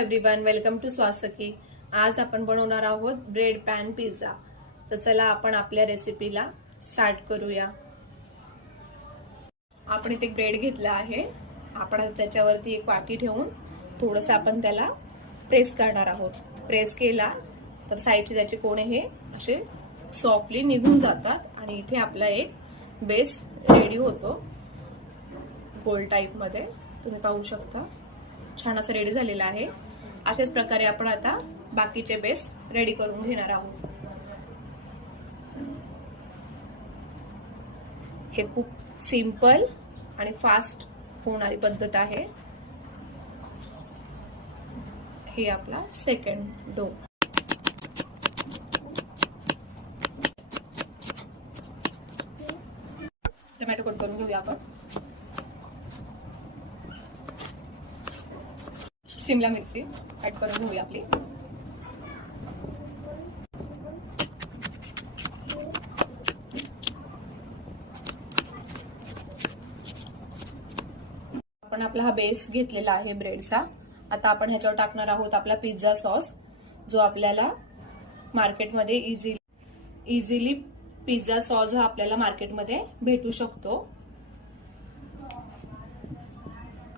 Everyone, welcome to स्वासकी। आज आपण बनवणार आहोत ब्रेड पॅन पिझ्झा। तर चला आपण आपल्या रेसिपीला स्टार्ट करूया। आपण इथे ब्रेड घेतला आहे। आपण त्याच्यावरती एक वाटी ठेवून थोडंसं आपण त्याला प्रेस करणार आहोत। प्रेस केला तर साईडचे त्याचे कोणे हे असे सॉफ्टली निघून जातात आणि इथे आपला एक बेस रेडी होतो गोल टाइप मध्ये। तुम्ही पाहू शकता छान असं रेडी झालेला आहे। अशाच प्रकारे आपण आता बाकीचे बेस रेडी करून घेणार आहोत। हे खूप सिंपल आणि फास्ट होणारी पद्धत आहे। हे आपला सेकंड डो। टोमॅटो कट करून घेऊया आपण। शिमला मिरची ऍड करून घेऊया आपली। आपण आपला हा बेस घेतलेला आहे ब्रेडचा। आता आपण ह्याच्यावर टाकणार आहोत आपला पिझ्झा सॉस, जो आपल्याला मार्केटमध्ये इझिली पिझ्झा सॉस हा आपल्याला मार्केटमध्ये भेटू शकतो।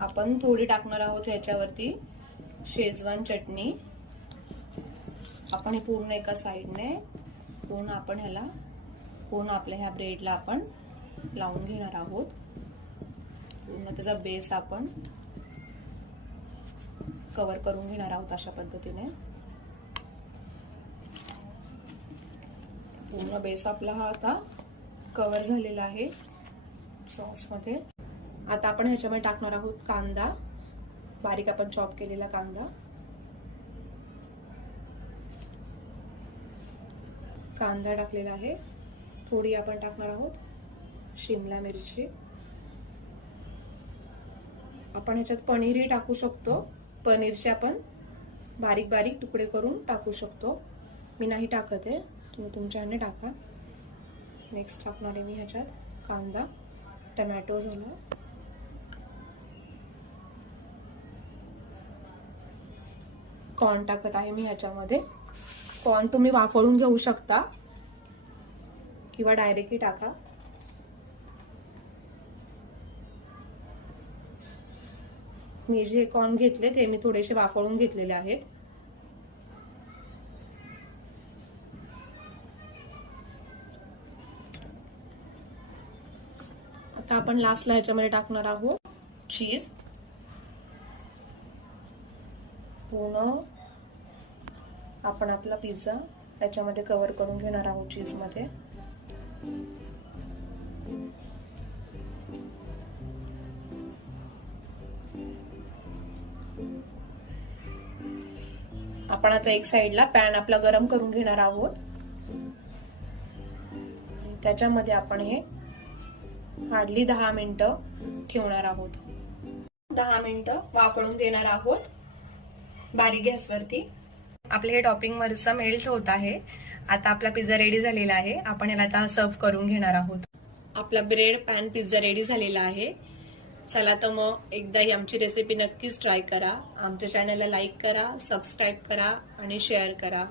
आपण थोडी टाकणार आहोत ह्याच्यावरती शेजवान चटणी। आपण हे पूर्ण एका साइडने पूर्ण आपण ह्याला पूर्ण आपल्या ह्या ब्रेडला आपण लावून घेणार आहोत। पूर्ण त्याचा बेस आपण कव्हर करून घेणार आहोत अशा पद्धतीने। पूर्ण बेस आपला हा आता कव्हर झालेला आहे सॉस मध्ये। आता आपण ह्याच्यामध्ये टाकणार आहोत कांदा, बारीक आपण चॉप केलेला कांदा। कांदा टाकलेला आहे। थोडी आपण टाकणार आहोत शिमला मिरची। आपण ह्याच्यात पनीरही टाकू शकतो। पनीरचे आपण बारीक बारीक तुकडे करून टाकू शकतो। मी नाही टाकत आहे, तुम्ही तुमच्या ह्याने टाका। नेक्स्ट टाकणार आहे मी ह्याच्यात कांदा, टोमॅटो झाला। कॉर्न टाकत आहे मी ह्याच्यामध्ये। कॉर्न तुम्ही वाफळून घेऊ शकता किंवा डायरेक्टली टाका। मी जे कॉर्न घेतले ते मी थोडेसे वाफळून घेतलेले आहेत। आता आपण लास्टला ह्याच्यामध्ये टाकणार आहोत चीज। पूर्ण आपण आपला पिझ्झा त्याच्यामध्ये कव्हर करून घेणार आहोत चीज मध्ये। आपण आता एक साइडला पॅन आपला गरम करून घेणार आहोत। त्याच्यामध्ये आपण हे हार्डली 10 मिनिटं ठेवणार आहोत। 10 मिनिटं वाफळून देणार आहोत बारीक गॅसवरती। आपले हे टॉपिंग वरचा मेल्ट होत आहे। आता आपला पिझ्झा रेडी झालेला आहे। आपण याला आता सर्व करून घेणार आहोत। आपला ब्रेड पॅन पिझ्झा रेडी झालेला आहे। चला तर मग एकदा ही आमची रेसिपी नक्कीच ट्राय करा। आमच्या चॅनलला लाईक करा, सबस्क्राईब करा आणि शेअर करा।